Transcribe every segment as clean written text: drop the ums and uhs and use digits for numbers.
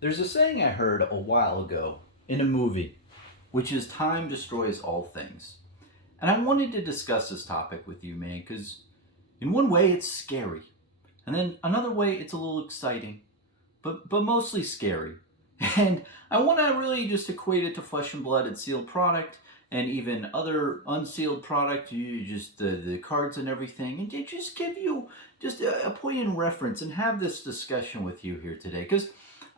There's a saying I heard a while ago in a movie, which is time destroys all things. And I wanted to discuss this topic with you, man, because in one way it's scary, and then another way it's a little exciting, but mostly scary. And I want to really just equate it to flesh and blood and sealed product, and even other unsealed product. You just the cards and everything, and to just give you just a point in reference and have this discussion with you here today, because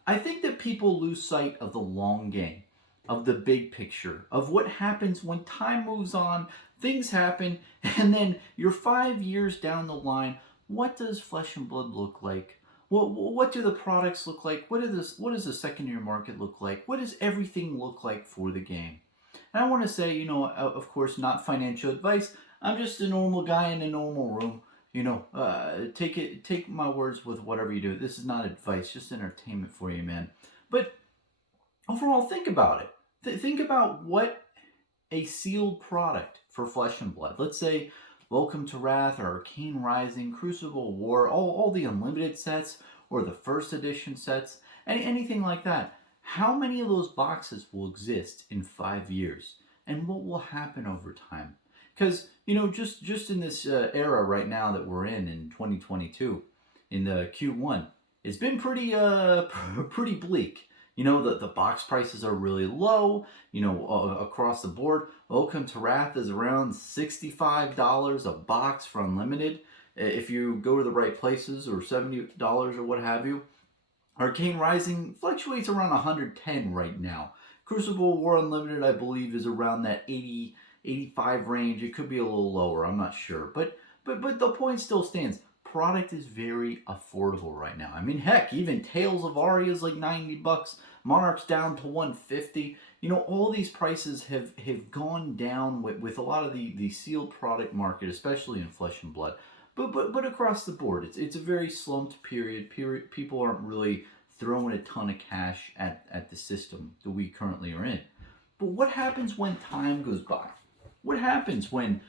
I think that people lose sight of the long game, of the big picture, of what happens when time moves on, things happen, and then you're 5 years down the line. What does flesh and blood look like? What do the products look like? What does the secondary market look like? What does everything look like for the game? And I want to say, of course, not financial advice. I'm just a normal guy in a normal room. Take my words with whatever you do. This is not advice, just entertainment for you, man. But overall, think about it. Think about what a sealed product for Flesh and Blood. Let's say Welcome to Wrath or Arcane Rising, Crucible War, all the unlimited sets or the first edition sets, anything like that. How many of those boxes will exist in 5 years? And what will happen over time? Because, just in this era right now that we're in 2022, in the Q1, it's been pretty pretty bleak. The box prices are really low, across the board. Welcome to Wrath is around $65 a box for Unlimited. If you go to the right places, or $70 or what have you. Arcane Rising fluctuates around 110 right now. Crucible War Unlimited, I believe, is around that 80, 85 range. It could be a little lower, I'm not sure. But the point still stands. Product is very affordable right now. I mean, heck, even Tales of Aria is like $90. Monarch's down to 150. All these prices have gone down with a lot of the sealed product market, especially in Flesh and Blood. But across the board, it's a very slumped period. People aren't really throwing a ton of cash at the system that we currently are in. But what happens when time goes by? What happens when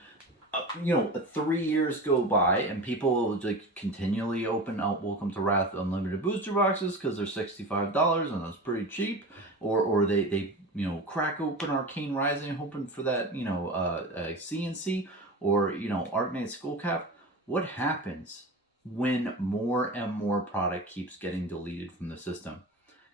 3 years go by and people like continually open out Welcome to Wrath unlimited booster boxes because they're $65 and that's pretty cheap, or they crack open Arcane Rising hoping for that CNC, or Arknight Skullcap. What happens when more and more product keeps getting deleted from the system?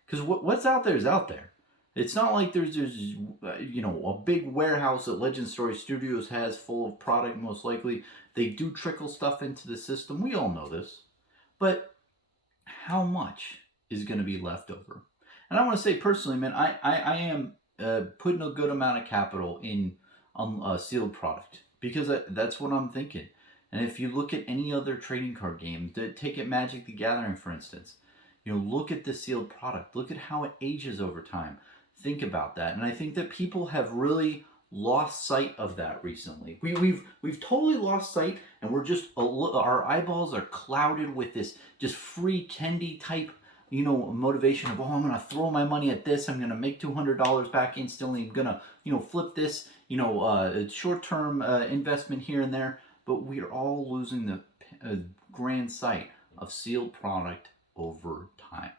Because what's out there is out there. It's not like there's a big warehouse that Legend Story Studios has full of product. Most likely, they do trickle stuff into the system. We all know this, but how much is going to be left over? And I want to say personally, man, I am putting a good amount of capital in sealed product, because that's what I'm thinking. And if you look at any other trading card game, take it Magic the Gathering for instance, look at the sealed product. Look at how it ages over time. Think about that. And I think that people have really lost sight of that recently. We've totally lost sight, and we're just our eyeballs are clouded with this just free candy type motivation of, I'm gonna throw my money at this, I'm gonna make $200 back instantly, I'm gonna flip this, short-term investment here and there. But we are all losing the grand sight of sealed product over time.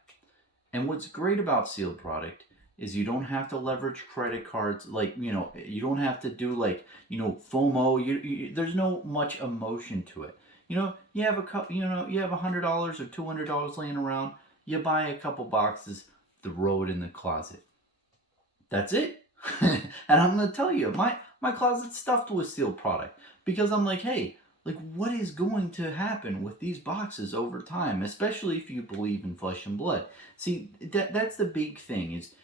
And what's great about sealed product is you don't have to leverage credit cards, like you don't have to do FOMO. There's no much emotion to it. You have a couple, you have $100 or $200 laying around. You buy a couple boxes, throw it in the closet. That's it. And I'm gonna tell you, my closet's stuffed with sealed product, because I'm like, hey, what is going to happen with these boxes over time, especially if you believe in Flesh and Blood. See, that's the big thing is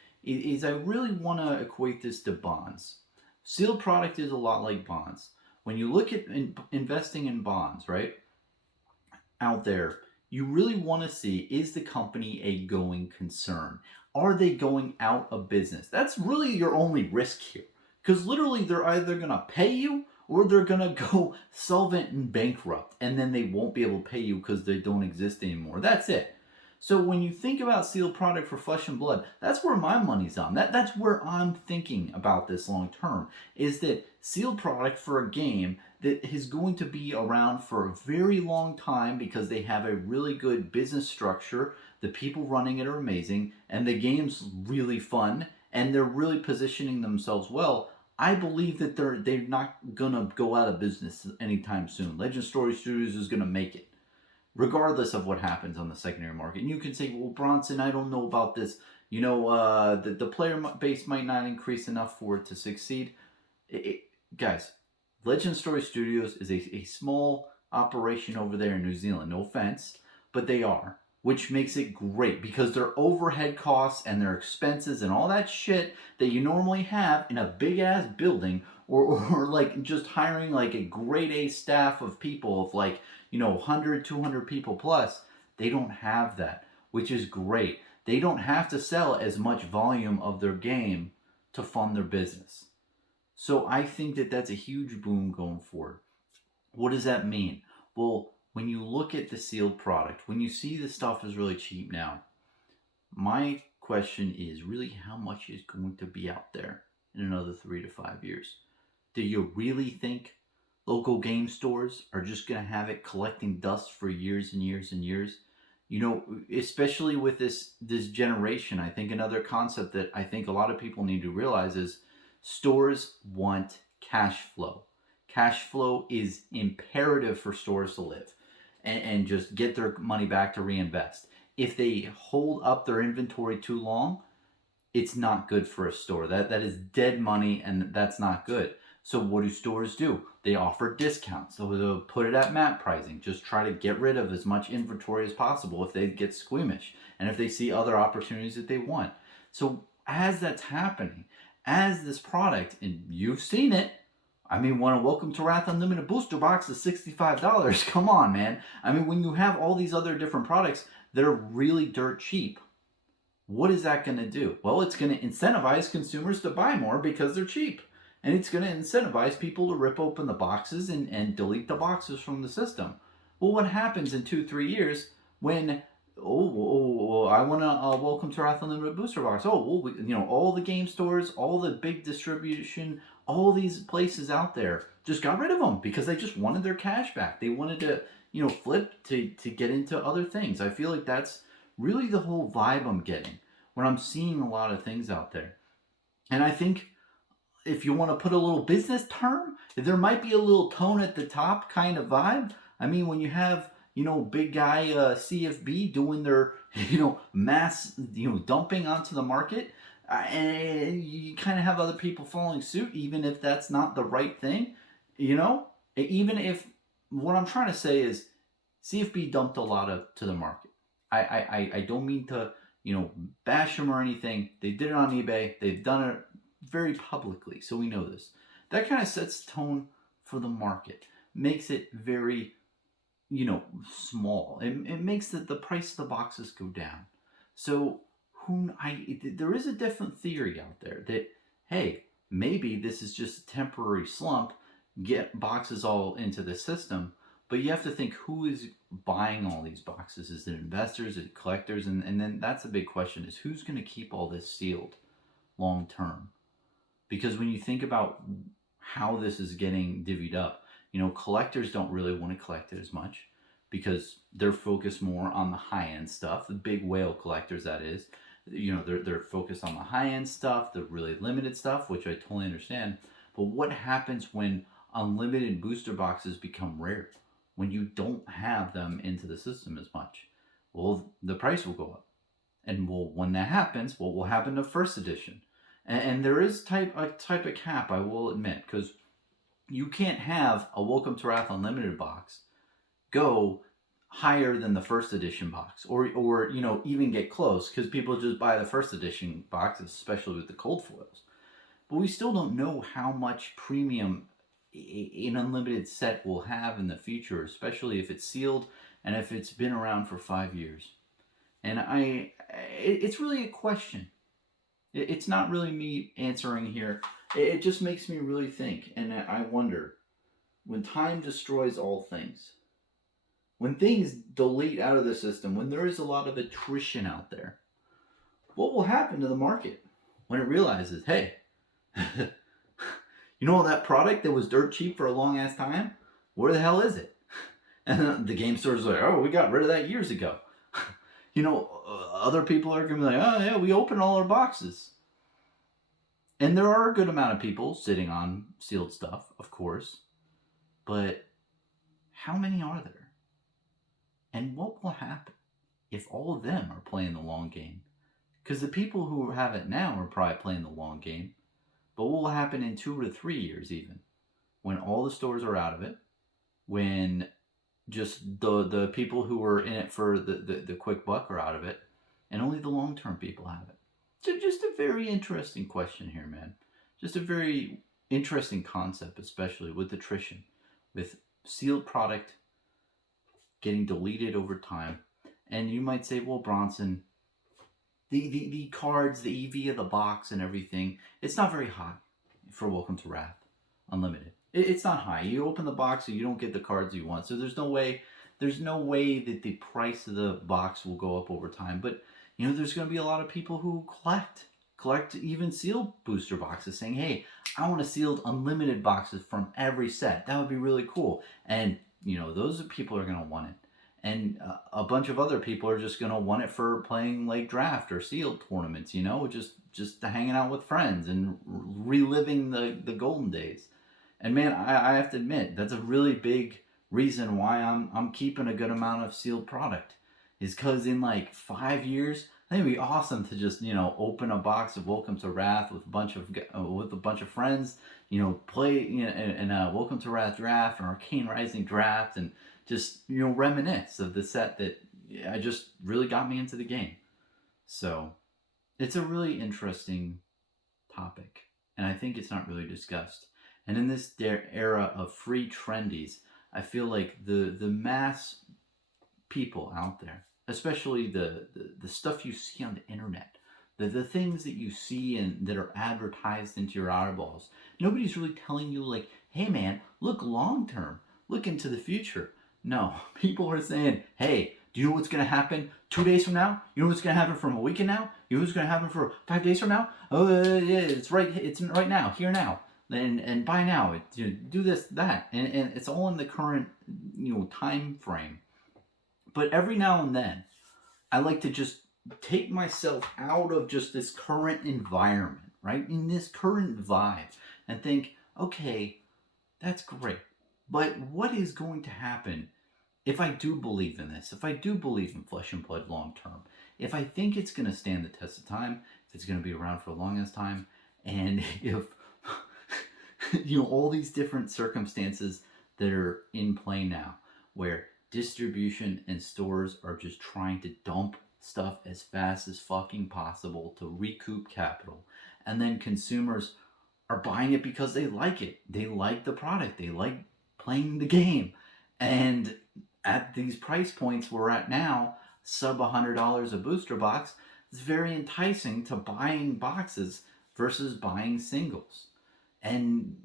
I really want to equate this to bonds. Sealed product is a lot like bonds. When you look at investing in bonds, right, out there, you really want to see, is the company a going concern? Are they going out of business? That's really your only risk here. Because literally they're either going to pay you, or they're going to go solvent and bankrupt, and then they won't be able to pay you because they don't exist anymore. That's it. So when you think about sealed product for Flesh and Blood, that's where my money's on. That's where I'm thinking about this long term, is that sealed product for a game that is going to be around for a very long time because they have a really good business structure. the people running it are amazing, and the game's really fun, and they're really positioning themselves well. I believe that they're not gonna go out of business anytime soon. Legend Story Studios is gonna make it, regardless of what happens on the secondary market. And you can say, well, Bronson, I don't know about this. The player base might not increase enough for it to succeed. Guys, Legend Story Studios is a small operation over there in New Zealand. No offense, but they are. Which makes it great because their overhead costs and their expenses and all that shit that you normally have in a big ass building, or like just hiring like a grade A staff of people of like, 100, 200 people plus, they don't have that, which is great. They don't have to sell as much volume of their game to fund their business. So I think that that's a huge boom going forward. What does that mean? Well, when you look at the sealed product, when you see the stuff is really cheap now, my question is really how much is going to be out there in another 3 to 5 years? Do you really think local game stores are just going to have it collecting dust for years and years and years? Especially with this generation, I think another concept that I think a lot of people need to realize is stores want cash flow. Cash flow is imperative for stores to live and just get their money back to reinvest. If they hold up their inventory too long, it's not good for a store. That is dead money, and that's not good. So what do stores do? They offer discounts. So they'll put it at MAP pricing. Just try to get rid of as much inventory as possible if they get squeamish and if they see other opportunities that they want. So as that's happening, as this product, and you've seen it, I mean, when a Welcome to Wrath Unlimited booster box is $65, come on, man. I mean, when you have all these other different products that are really dirt cheap, what is that going to do? Well, it's going to incentivize consumers to buy more because they're cheap. And it's going to incentivize people to rip open the boxes and delete the boxes from the system. Well, what happens in 2-3 years when, I want a Welcome to Wrath Unlimited booster box. All the game stores, all the big distribution, all these places out there just got rid of them because they just wanted their cash back. They wanted to, flip to get into other things. I feel like that's really the whole vibe I'm getting when I'm seeing a lot of things out there. And I think if you want to put a little business term, there might be a little tone at the top kind of vibe. I mean, when you have, big guy CFB doing their, mass, dumping onto the market, and you kind of have other people following suit, even if that's not the right thing, even if what I'm trying to say is CFB dumped a lot to the market. I don't mean to, bash them or anything. They did it on eBay. They've done it very publicly, so we know this. That kind of sets the tone for the market, makes it very, small. It makes the price of the boxes go down. So there is a different theory out there that, hey, maybe this is just a temporary slump, get boxes all into the system, but you have to think who is buying all these boxes. Is it investors? Is it collectors? And then that's a big question, is who's going to keep all this sealed long term? Because when you think about how this is getting divvied up, collectors don't really want to collect it as much because they're focused more on the high-end stuff, the big whale collectors, that is. They're focused on the high-end stuff, the really limited stuff, which I totally understand. But what happens when unlimited booster boxes become rare? When you don't have them into the system as much? Well, the price will go up. And when that happens, what will happen to first edition? And there is a type of cap, I will admit, because you can't have a Welcome to Wrath Unlimited box go higher than the first edition box, or even get close, because people just buy the first edition boxes, especially with the cold foils. But we still don't know how much premium an unlimited set will have in the future, especially if it's sealed and if it's been around for 5 years. And it's really a question. It's not really me answering here. It just makes me really think. And I wonder, when time destroys all things, when things delete out of the system, when there is a lot of attrition out there, what will happen to the market when it realizes, hey, that product that was dirt cheap for a long ass time, where the hell is it? And the game stores are like, oh, we got rid of that years ago. Other people are going to be like, oh, yeah, we open all our boxes. And there are a good amount of people sitting on sealed stuff, of course. But how many are there? And what will happen if all of them are playing the long game? Because the people who have it now are probably playing the long game. But what will happen in 2 to 3 years, even, when all the stores are out of it, when just the people who were in it for the quick buck are out of it, and only the long term people have it? So just a very interesting question here, man. Just a very interesting concept, especially with attrition, with sealed product getting deleted over time. And you might say, well, Bronson, the cards, the EV of the box and everything, it's not very high for Welcome to Wrath Unlimited. It's not high. You open the box and you don't get the cards you want. So there's no way that the price of the box will go up over time. But there's going to be a lot of people who collect even sealed booster boxes, saying, hey, I want a sealed unlimited boxes from every set. That would be really cool. And those people are going to want it. And a bunch of other people are just going to want it for playing like draft or sealed tournaments, just hanging out with friends and reliving the golden days. And man, I have to admit, that's a really big reason why I'm keeping a good amount of sealed product, is because in like 5 years, I think it'd be awesome to just open a box of Welcome to Wrath with a bunch of friends, play in a Welcome to Wrath draft, an Arcane Rising draft, and just reminisce of the set that I just really got me into the game. So it's a really interesting topic, and I think it's not really discussed. And in this era of free trendies, I feel like the mass people out there, especially the stuff you see on the internet, the things that you see and that are advertised into your eyeballs, nobody's really telling you like, hey man, look long term, look into the future. No, people are saying, hey, do you know what's going to happen 2 days from now? You know what's going to happen from a weekend now? You know what's going to happen for 5 days from now? Oh, yeah, it's right now, here now. And buy now, do this, that, and it's all in the current time frame. But every now and then, I like to just take myself out of just this current environment, right? In this current vibe, and think, okay, that's great, but what is going to happen if I do believe in this? If I do believe in Flesh and Blood long term, if I think it's going to stand the test of time, if it's going to be around for the longest time, and if all these different circumstances that are in play now, where distribution and stores are just trying to dump stuff as fast as fucking possible to recoup capital, and then consumers are buying it because they like it. They like the product. They like playing the game. And at these price points we're at now, sub $100 a booster box, it's very enticing to buying boxes versus buying singles. And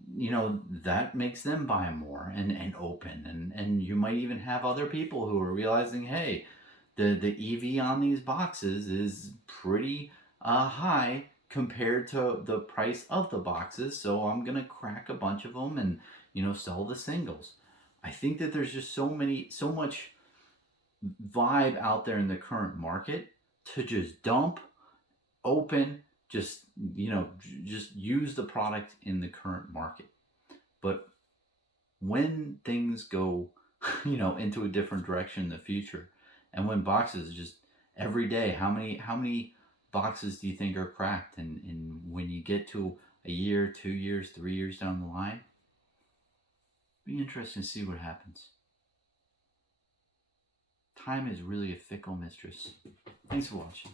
that makes them buy more and open, and you might even have other people who are realizing, hey, the EV on these boxes is pretty high compared to the price of the boxes, so I'm gonna crack a bunch of them and sell the singles. I think that there's just so much vibe out there in the current market to just dump, open, just use the product in the current market. But when things go into a different direction in the future, and when boxes just every day, how many boxes do you think are cracked? And when you get to a year, 2 years, 3 years down the line, it'll be interesting to see what happens. Time is really a fickle mistress. Thanks for watching.